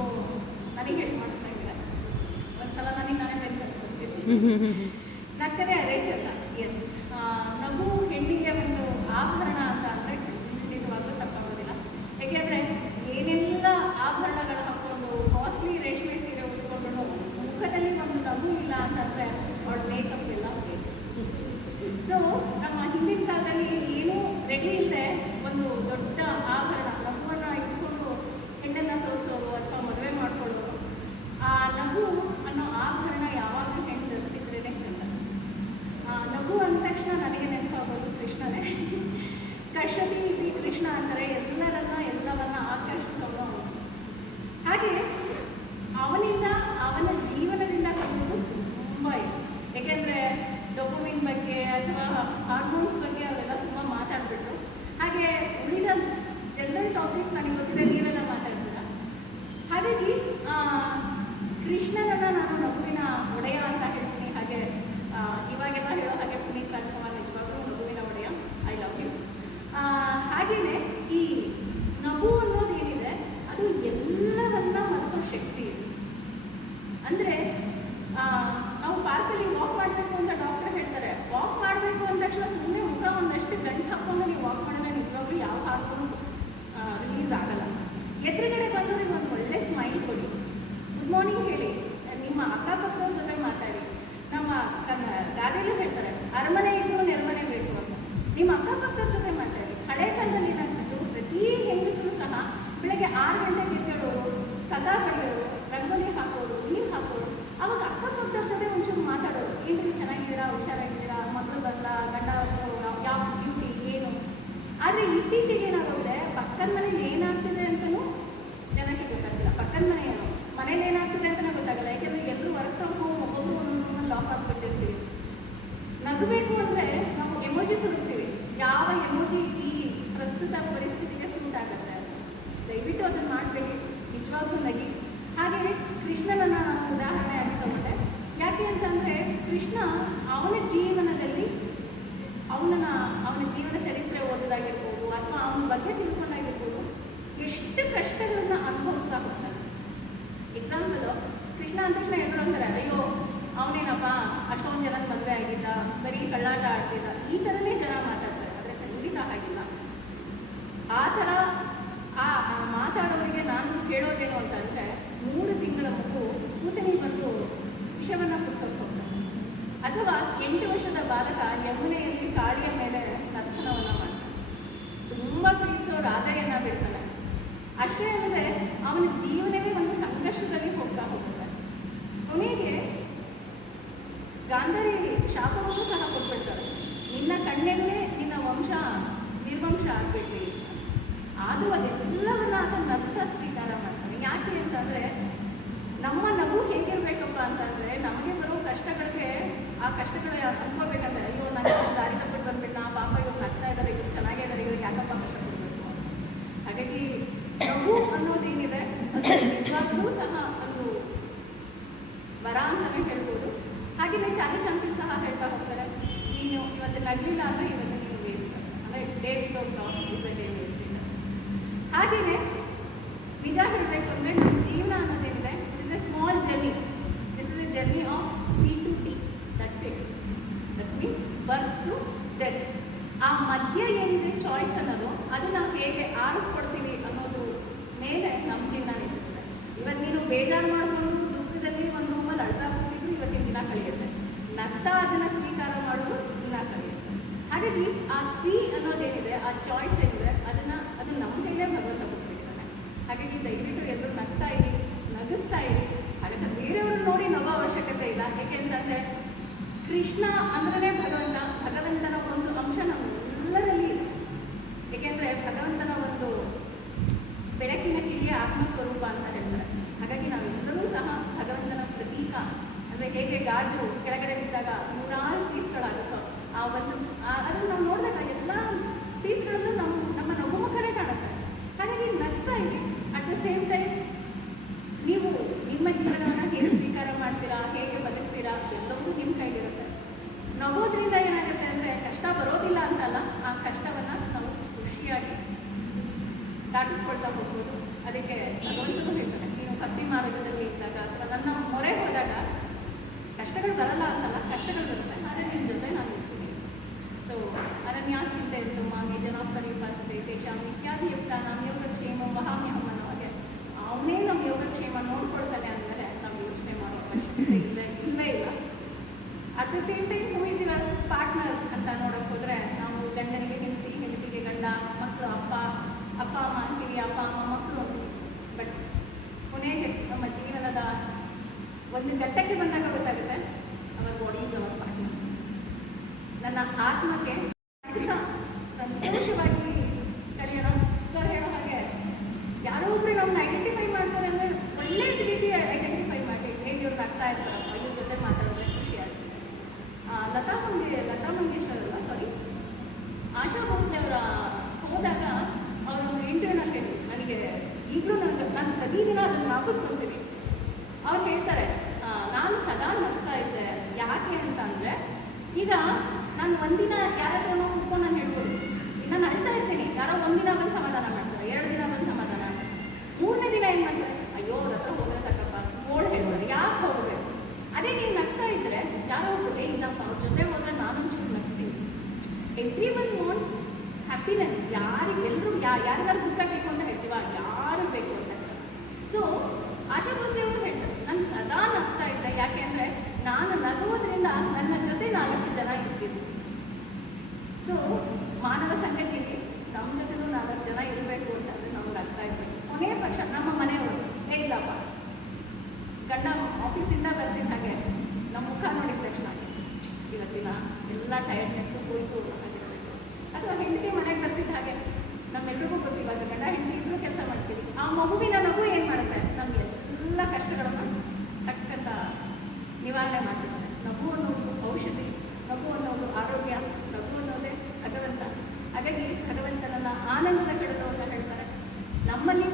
So ನನಗೆ ಹೇಳಿ ಮಾಡಿಸ್ತಾ ಇದ್ದೆ ಒಂದ್ಸಲ ನನಗೆ ನಾನೇ ಬೆಂದು ನಕ್ಕರೆ ಅದೇ ಚಂದ. ಎಸ್, ನಗು ಹೆಣ್ಣಿಗೆ ಒಂದು ಆಭರಣ ಅಂತ ಅಂದರೆ ಖಂಡಿತವಾಗ್ಲೂ ತಪ್ಪಾಗೋದಿಲ್ಲ. ಏಕೆಂದರೆ ಏನೆಲ್ಲ ಆಭರಣಗಳು ಹಾಕ್ಕೊಂಡು ಕಾಸ್ಟ್ಲಿ ರೇಷ್ಮೆ ಸೀರೆ ಉಟ್ಕೊಂಡು ಮುಖದಲ್ಲಿ ಒಂದು ನಗು ಇಲ್ಲ ಅಂತಂದರೆ ಅವಳ ಮೇಕಪ್ ಎಲ್ಲ ವೇಸ್ಟ್. ಸೊ ನಮ್ಮ ಹಿಂದಿನ ಕಾಲದಲ್ಲಿ ಏನೂ ರೆಡಿ ಇಲ್ಲದೆ ಒಂದು ದೊಡ್ಡ ಆಭರಣ ನಗುವನ್ನು ಇಟ್ಕೊಂಡು ಹೆಣ್ಣನ್ನು ತೋರಿಸೋರು ಅಥವಾ ಮದುವೆ ಮಾಡ್ಕೊಳ್ಳೋರು. ಆ ನಗು ಅನ್ನೋ ಆಭರಣ ಯಾವಾಗಲೂ ಹೆಣ್ಣು ಧರಿಸಿದ್ರೇ ಚೆಂದ. ನಗು ಅಂದ ತಕ್ಷಣ ನನಗೆ ನೆನಪಾಗೋದು ಕೃಷ್ಣನೇ. ಕರ್ಷತಿ ಇತಿ ಕೃಷ್ಣ ಅಂದರೆ ಎಲ್ಲವನ್ನ ಆಕರ್ಷಿಸೋನು. ಹಾಗೆ ಅವನಿಂದ ಅವನ ಜೀವನದಿಂದ ಕಲಿಯೋದು ತುಂಬ ಇದೆ. ಏಕೆಂದರೆ ಡೋಪಮಿನ್ ಬಗ್ಗೆ ಅಥವಾ ಹಾರ್ಮೋನ್ಸ್ ಬಗ್ಗೆ ಅವರೆಲ್ಲ ತುಂಬ ಮಾತಾಡ್ಬಿಟ್ರು. ಹಾಗೆ ಉಳಿದ ಜನರಲ್ ಟಾಪಿಕ್ಸ್ ನನಗೆ ಗೊತ್ತಿದೆ, ನೀವೆಲ್ಲ ಮಾತಾಡ್ತೀರ. ಹಾಗಾಗಿ ಕೃಷ್ಣನನ್ನು ನಾನು ನಗುವಿನ ಒಡೆಯ ಅಂತ ಹೇಳ್ತೀನಿ. ಹಾಗೆ ಇವಾಗೆಲ್ಲ ಹೇಳೋ ಹಾಗೆ ಪುನೀತ್ ರಾಜ್ಕುಮಾರ್ ನಿಜವಾಗ್ಲೂ ನಗುವಿನ ಒಡೆಯ. I love you. ಹಾಗೆಯೇ ಈ ನಗು ಅನ್ನೋದೇನಿದೆ ಅದು ಎಲ್ಲವನ್ನ ಮರೆಸೋ ಶಕ್ತಿ ಇದೆ. ಅಂದರೆ ನಾವು ಪಾರ್ಕಲ್ಲಿ ವಾಕ್ ಮಾಡಬೇಕು ಅಂತ ಡಾಕ್ಟರ್ ಹೇಳ್ತಾರೆ. ವಾಕ್ ಮಾಡಬೇಕು ಅಂದ ತಕ್ಷಣ ಸುಮ್ಮನೆ ಮುಖ ಒಂದಷ್ಟು ಗಂಟು ಹಾಕ್ಕೊಂಡು ನೀವು ವಾಕ್ ಮಾಡಿದ್ರೆ ನಿಜವಾಗ್ಲೂ ಯಾವ ಹಾರ್ಮೋನು ರಿಲೀಸ್ ಆಗಲ್ಲ. ಎದುರುಗಡೆ ಬಂದವರಿಗೆ ಒಂದು ಒಳ್ಳೆ ಸ್ಮೈಲ್ ಕೊಡಿ, ಗುಡ್ ಮಾರ್ನಿಂಗ್ ಹೇಳಿ, ನಿಮ್ಮ ಅಕ್ಕಪಕ್ಕದ ಜೊತೆ ಮಾತಾಡಿ. ನಮ್ಮ ಗಾದೆಯಲ್ಲೂ ಹೇಳ್ತಾರೆ ಅರಮನೆ ಇಟ್ಟು ನೆರಮನೆ ಬೇಕು ಅಂತ. ನಿಮ್ಮ ಅಕ್ಕಪಕ್ಕದ ಜೊತೆ ಮಾತಾಡಿ. ಹಳೆ ಕಾಲದಲ್ಲಿ ಏನಾಗ್ತಿತ್ತು, ಪ್ರತಿ ಹೆಂಗಸರು ಸಹ ಬೆಳಗ್ಗೆ 6 ಗಂಟೆಗೆ ಎದ್ದೇಳೋರು, ಕಸ ಹೊಡೆಯೋರು, ರಂಗೋಲಿ ಹಾಕೋರು, ನೀರು ಹಾಕೋರು. ಅವಾಗ ಅಕ್ಕಪಕ್ಕದ ಜೊತೆ ಒಂಚೂರು ಮಾತಾಡೋರು. ಏನ್ರಿ ಚೆನ್ನಾಗಿದ್ದೀರಾ, ಹುಷಾರಾಗಿದ್ದೀರಾ, ಮಕ್ಕಳು ಬಂದ, ಗಂಡ ಯಾವ ಡ್ಯೂಟಿ ಏನು. ಆದರೆ ಇತ್ತೀಚೆಗೆ ಏನಾಗೋಗಿದೆ, ಪಕ್ಕದ ಮನೇಲಿ ಏನಾಗ್ತಿದೆ ಅಂತಲೂ ಜನಕ್ಕೆ ಗೊತ್ತಾಗ್ತಿಲ್ಲ. ಪಕ್ಕದ ಮನೇಲಿ ಏನಾಗ್ತಿದೆ ಅಂತಲೇ ಗೊತ್ತಾಗಲ್ಲ. ಯಾಕೆಂದರೆ ಎಲ್ಲರೂ ವರ್ಕ್ ಫ್ರಮ್ ಹೋಮ್, ಒಬ್ಬೊಬ್ಬರು ಒಂದೊಂದು ಲಾಕ್ ಆಗಿಬಿಟ್ಟಿರ್ತೀವಿ. ನಗಬೇಕು ಅಂದರೆ ನಾವು ಎಮೋಜಿಸ್ ಹುಡುಕ್ತೀವಿ. ಯಾವ ಎಮೋಜಿ ಈ ಪ್ರಸ್ತುತ ಪರಿಸ್ಥಿತಿಗೆ ಸೂಟ್ ಆಗುತ್ತೆ, ದಯವಿಟ್ಟು ಅದನ್ನು ಮಾಡಬೇಡಿ. ನಿಜವಾಗ್ಲೂ ನಗಿ. ಹಾಗೆಯೇ ಕೃಷ್ಣನನ್ನು ನಾನು ಉದಾಹರಣೆಯಾಗಿ ತಗೊಂಡೆ. ಯಾಕೆ ಅಂತಂದರೆ ಕೃಷ್ಣ ಅವನ ಜೀವನದಲ್ಲಿ ಅವನ ಜೀವನ ಚರಿತ್ರೆ ಓದೋದಾಗಿರ್ಬೋದು ಅಥವಾ ಅವನ ಬಗ್ಗೆ ತಿಳ್ಕೊಂಡಾಗಿರ್ಬೋದು, ಎಷ್ಟು ಕಷ್ಟಗಳನ್ನು ಅನುಭವಿಸ್ತಾ ಹೋಗ್ತಾನೆ. ಎಕ್ಸಾಂಪಲು, ಕೃಷ್ಣ ಅಂದ ತಕ್ಷಣ ಎಲ್ಲರೂ ಅಂತಾರೆ, ಅಯ್ಯೋ ಅವನೇನಪ್ಪ ಅಷ್ಟೊಂದು ಜನದ ಮದುವೆ ಆಗಿದ್ದ, ಬರೀ ಕಳ್ಳಾಟ ಆಡ್ತಿದ್ದ, ಈ ಥರನೇ ಜನ ಮಾತಾಡ್ತಾರೆ. ಆದರೆ ಖಂಡಿತ ಆಗಿಲ್ಲ. ಆ ಥರ ಮಾತಾಡೋರಿಗೆ ನಾನು ಕೇಳೋದೇನು ಅಂತಂದರೆ, 3 ತಿಂಗಳ ಮಗು ಕೂತನಿ ಬಂದು ವಿಷವನ್ನು ಕುಡಿಸೋಕೆ ಹೋಗ್ತಾನೆ, ಅಥವಾ 8 ವರ್ಷದ ಬಾಲಕ ಯಮುನೆಯಲ್ಲಿ ಕಾಡಿಯ ಮೇಲೆ ನರ್ತನವನ್ನು ಮಾಡ್ತಾನೆ, ತುಂಬ ಪ್ರೀತಿಸೋ ರಾಧೆಯನ್ನು ಬಿಡ್ತಾನೆ. ಅಷ್ಟೇ ಅಂದರೆ ಅವನ ಜೀವನವೇ ಒಂದು ಸಂಘರ್ಷದಲ್ಲಿ ಹೋಗ್ತಾ ಹೋಗ್ತಾನೆ. ಕೊನೆಗೆ ಗಾಂಧಾರಿ ಶಾಪವನ್ನು ಸಹ ಕೊಟ್ಬಿಡ್ತಾರೆ, ನಿನ್ನ ಕಣ್ಣೆಗೇ ನಿನ್ನ ವಂಶ ನಿರ್ವಂಶ ಆಗಬೇಡಿ. ಆದರೂ ಅದೆಲ್ಲವನ್ನ ಆತ ನಗ್ತ ಸ್ವೀಕಾರ ಮಾಡ್ತಾನೆ. ಯಾಕೆ ಅಂತಂದರೆ ನಮ್ಮ ನಗು ಹೇಗಿರಬೇಕಪ್ಪ ಅಂತಂದರೆ, ನಮಗೆ ಬರೋ ಕಷ್ಟಗಳಿಗೆ ಆ ಕಷ್ಟಗಳ ಅನ್ಕೋಬೇಕಂದ್ರೆ, ಅಯ್ಯೋ ನಾನು ದಾರಿ ತಪ್ಪಿಟ್ಟು ಬಂದ್ಬಿಟ್ಟು ಪಾಪ ಇವ್ರು ನಗ್ತಾ ಇದ್ದಾರೆ, ಇವ್ರು ಚೆನ್ನಾಗಿದ್ದಾರೆ, ಇವ್ರಿಗೆ ಯಾಕಪ್ಪ ಕಷ್ಟಪಡಬೇಕು. ಹಾಗಾಗಿ ನಗು ಅನ್ನೋದೇನಿದೆ ಅದು ನಿಜವಾಗ್ಲೂ ಸಹ ಒಂದು ವರ ಅಂತಲೇ ಹೇಳ್ಬೋದು. ಹಾಗೆಯೇ ಚಾರ್ಲಿ ಚಾಂಪಿಯನ್ ಸಹ ಹೇಳ್ತಾ ಹೋಗ್ತಾರೆ, ನೀನು ಇವತ್ತು ನಗಲಿಲ್ಲ ಅಂದರೆ ಇವತ್ತು ನೀನು ವೇಸ್ಟ್, ಅಂದರೆ day without loss is a day waste ಇದೆ. ಹಾಗೆಯೇ ನಿಜ ಹೇಳಬೇಕು ಅಂದರೆ ನಮ್ಮ ಜೀವನ ಅನ್ನೋದೇನಿದೆ, it is a small journey. This is a journey of P to T. That's it. That means birth to death. ಆ ಮಧ್ಯ ಏನಿದೆ ಚಾಯ್ಸ್ ಅನ್ನೋದು, ಅದು ನಾವು ಹೇಗೆ ಆರಿಸ್ಕೊಡ್ತೀವಿ ಅನ್ನೋದು ಮೇಲೆ ನಮ್ಮ ಜೀವನ ನಿಂತಿರ್ತದೆ. ಇವತ್ತು ನೀನು ಬೇಜಾರು ಮಾಡಿಕೊಂಡು ದುಃಖದಲ್ಲಿ ಒಂದು ರೂಮಲ್ಲಿ ಅಳ್ತಾ ಹೋಗ್ತಿದ್ರು, ಇವತ್ತಿನ ದಿನ ಕಳೆಯುತ್ತೆ. ನಗ್ತಾ ಅದನ್ನು ಸ್ವೀಕಾರ ಮಾಡೋದು ದಿನ ಕಳೆಯುತ್ತೆ. ಹಾಗಾಗಿ ಆ ಸಿ ಅನ್ನೋದೇನಿದೆ, ಆ ಚಾಯ್ಸ್ ಏನಿದೆ, ಅದು ನಮ್ಮ ಕೈಲೇ ಭಗವಂತ ಕೊಟ್ಬಿಟ್ಟಿದ್ದಾನೆ. ಹಾಗಾಗಿ ದಯವಿಟ್ಟು ಎಲ್ಲರೂ ನಗ್ತಾ ಇರಿ, ನಗಿಸ್ತಾ ಇರಿ. ಹಾಗಾದ್ರೆ ಬೇರೆಯವ್ರನ್ನ ನೋಡಿ ನಗೋ ಅವಶ್ಯಕತೆ ಇಲ್ಲ. ಏಕೆಂತಂದರೆ ಕೃಷ್ಣ ಅಂದ್ರೆ ಭಗವಂತನ ಒಂದು ಅಂಶ ನಮ್ಮೆಲ್ಲರಲ್ಲಿ ಇದೆ. ಏಕೆಂದರೆ ಭಗವಂತನ ಒಂದು ಬೆಳಕಿನ ಕಿಡಿಯ ಆತ್ಮಸ್ವರೂಪ ಅಂತ ಹೇಳ್ತಾರೆ. ಹಾಗಾಗಿ ನಾವೆಲ್ಲರೂ ಸಹ ಭಗವಂತನ ಪ್ರತೀಕ. ಅಂದರೆ ಹೇಗೆ ಗಾಜು ಕೆಳಗಡೆ ಬಿದ್ದಾಗ 100 ಪೀಸ್ಗಳಾಗುತ್ತೋ, ಅದನ್ನು ನಾವು ನೋಡಿದಾಗ ಎಲ್ಲ ಪೀಸ್ಗಳನ್ನು ನಮ್ಮ ನಗುಮುಖನೇ ಕಾಣುತ್ತೆ. ಹಾಗಾಗಿ ನಗ್ತಾ ಇರಿ. ಅಟ್ ದ ಸೇಮ್ ಟೈಮ್ ನೀವು ನಿಮ್ಮ ಜೀವನವನ್ನು ಹೇಗೆ ಸ್ವೀಕಾರ ಮಾಡ್ತೀರಾ, ಹೇಗೆ ಬದುಕ್ತೀರಾ, ಎಲ್ಲವೂ ನಿಮ್ಮ ಕೈಲಿರುತ್ತೆ. ನಗೋದ್ರಿಂದ ಏನಾಗುತ್ತೆ ಅಂದರೆ ಕಷ್ಟ ಬರೋದಿಲ್ಲ ಅಂತಲ್ಲ, ಆ ಕಷ್ಟವನ್ನು ನಾವು ಖುಷಿಯಾಗಿ ದಾಟಿಸ್ಕೊಳ್ತಾ ಹೋಗ್ಬೋದು. ಅದಕ್ಕೆ ಭಗವಂತನೂ ಹೇಳ್ತಾರೆ, ನೀನು ಭಕ್ತಿ ಮಾರ್ಗದಲ್ಲಿ ಇದ್ದಾಗ ಅಥವಾ ನನ್ನ ಮೊರೆ ಹೋದಾಗ ಕಷ್ಟಗಳು ಬರಲ್ಲ ಅಂತಲ್ಲ, ಕಷ್ಟಗಳು ಬರುತ್ತೆ, ಆದರೆ ನಿಮ್ಮ ಜೊತೆ ನಾನು ಇರ್ತೀನಿ. ಸೊ ಅರಣ್ಯಾಶ್ಚಿಂತೆ ಇತ್ತು ಮಾಮಿ ಜನಾಪರಿಪಾಸತೆ ತೇಷಾಂ ಇತ್ಯಾದಿ ಯುಕ್ತ ನಮ್ಮ ಯೋಗಕ್ಷೇಮ ವಹಾಮ್ಯಹಂ ಅನ್ನೋ ಹಾಗೆ ಅವನೇ ನಮ್ಮ ಯೋಗಕ್ಷೇಮ ನೋಡ್ಕೊಳ್ತಾನೆ ಅಂದಮೇಲೆ ನಾವು ಯೋಚನೆ ಮಾಡೋ ಅವಶ್ಯಕತೆ ಇಲ್ಲವೇ ಇಲ್ಲ. At the same time who is your partner ಅಂತ ನೋಡೋಕೆ ಹೋದರೆ ನಾವು ಗಂಡನಿಗೆ ಹೆಂಡತಿ, ಹೆಂಡತಿಗೆ ಗಂಡ, ಮಕ್ಕಳು ಅಪ್ಪ ಅಮ್ಮ ಅಂತೀವಿ, ಅಪ್ಪ ಅಮ್ಮ ಮಕ್ಕಳು ಅಂತೀವಿ. ಬಟ್ ಕೊನೆಗೆ ನಮ್ಮ ಜೀವನದ ಒಂದು ಘಟ್ಟಕ್ಕೆ ಬಂದಾಗ ಗೊತ್ತಾಗುತ್ತೆ our body is our partner. ನನ್ನ ಆತ್ಮಕ್ಕೆ ಸಂತೋಷವಾಗಿ ಕಳೆಯೋಣ. ಸರ್ ಹೇಳೋ ಹಾಗೆ ಯಾರೋ ಒಬ್ಬರು ನಮ್ಮನ್ನ ಐಡೆಂಟಿಫೈ ಮಾಡ್ತಾರೆ ಅಂದರೆ ಒಳ್ಳೆ ರೀತಿ ಐಡೆಂಟಿಫೈ ಮಾಡಿ ಹೇಗೆ ಇವ್ರು ಆಗ್ತಾ ಇರ್ತಾರಪ್ಪ, ಇವ್ರ ಜೊತೆ ಮಾತಾಡಿದ್ರೆ ಖುಷಿ ಆಗ್ತದೆ. ಲತಾ ಮಂಗೇಶ್ವರ್ ಅಲ್ಲ, ಸಾರಿ, ಆಶಾ ಭೋಸ್ಲೆ ಅವರ ಹೋದಾಗ ಅವರು ಒಂದು ಇಂಟರ್ವ್ಯೂನಲ್ಲಿ ಹೇಳಿ, ನನಗೆ ಈಗಲೂ ನಾನು ಪ್ರತಿದಿನ ಅದನ್ನು ವಾಪಸ್ಕೊಳ್ತೀನಿ. ಅವ್ರು ಹೇಳ್ತಾರೆ, ನಾನು ಸದಾ ನಗ್ತಾ ಇದ್ದೆ. ಯಾಕೆ ಅಂತ ಅಂದರೆ ಈಗ ನಾನು ಒಂದಿನ ಯಾರಾದ್ರೂ ಕುತ್ಕೊಂಡು ನಾನು ಹೇಳ್ಬೋದು, ನಾನು ಅಳ್ತಾ ಇರ್ತೀನಿ, ಯಾರೋ ಒಂದಿನ ಬಂದು ಸಮಾಧಾನ ಮಾಡ್ತಾರೆ, 2 ದಿನ ಬಂದು ಸಮಾಧಾನ ಮಾಡ್ತಾರೆ, 3ನೇ ದಿನ ಏನು ಮಾಡ್ತಾರೆ, ಅಯ್ಯೋ ಅವ್ರ ಹತ್ರ ಹೋದರೆ ಸಾಕಪ್ಪ ಓಡ್ ಹೇಳ್ತಾರೆ, ಯಾಕೆ ಹೋಗಬೇಕು. ಅದೇ ನೀವು ನಗ್ತಾ ಇದ್ದರೆ ಯಾರೋ ಒಬ್ಬರು ಇಲ್ಲಪ್ಪ ಅವ್ರ ಜೊತೆ ಹೋದರೆ ನಾನು ಒಂಚೂರು ನಗ್ತೀನಿ. Everyone wants happiness. ಎಲ್ಲರೂ ಯಾರಿಗಾರು ದುಃಖ ಬೇಕು ಅಂತ ಹೇಳ್ತೀವ, ಯಾರು ಬೇಕು ಅಂತ ಹೇಳ್ತಾರೆ. ಸೊ ಆಶಾ ಭೋಸ್ಲೆ ಅವರು ಹೇಳ್ತಾರೆ, ನಾನು ಸದಾ ನಗ್ತಾ ಇದ್ದೆ. ಯಾಕೆ ಅಂದರೆ ನಾನು ನಗುವುದರಿಂದ ನನ್ನ ಜೊತೆ 4 ಜನ ಇರ್ತಿದ್ರು. ಸೊ ಮಾನವ ಸಂಘಜೀವಿ ನಮ್ಮ ಜೊತೆಲೂ 4 ಜನ ಇರಬೇಕು ಅಂತಂದರೆ ನಮ್ಗೆ ಆಗ್ತಾ ಇರ್ಬೇಕು. ಕೊನೆಯ ಪಕ್ಷ ನಮ್ಮ ಮನೆಯವರು ಇಲ್ಲಪ್ಪ, ಗಂಡ ಆಫೀಸಿಂದ ಬರ್ತಿದ್ದ ಹಾಗೆ ನಮ್ಮ ಮುಖ ನೋಡಿದ ತಕ್ಷಣ ಇವತ್ತಿನ ಎಲ್ಲ ಟೈರ್ಡ್ನೆಸ್ಸು ಹೋಯ್ತು ಆಗಿರಬೇಕು. ಅಥವಾ ಹೆಂಡತಿ ಮನೆಗೆ ಬರ್ತಿದ್ದ ಹಾಗೆ ನಮ್ಮೆಲ್ರಿಗೂ ಗೊತ್ತಿವಾಗ ಗಂಡ ಹೆಂಡತಿ ಇಬ್ಬರು ಕೆಲಸ ಮಾಡ್ತೀವಿ. ಆ ಮಗುವಿನ ನಗು ಏನು ಮಾಡುತ್ತೆ, ನಮಗೆ ಎಲ್ಲ ಕಷ್ಟಗಳನ್ನು ಟಕ್ಕಂತ ನಿವಾರಣೆ ಮಾಡ್ತಿದ್ದಾರೆ. ನಗು ಅನ್ನೋದು ಔಷಧಿ, ನಗು ಅನ್ನೋದು ಆರೋಗ್ಯ, ನಗು ಅನ್ನೋದೇ ಭಗವಂತ. ಹಾಗಾಗಿ ಭಗವಂತನನ್ನ ಆನಂದದ ಕೆಡಲು ಅಂತ ಹೇಳ್ತಾರೆ. ನಮ್ಮಲ್ಲಿ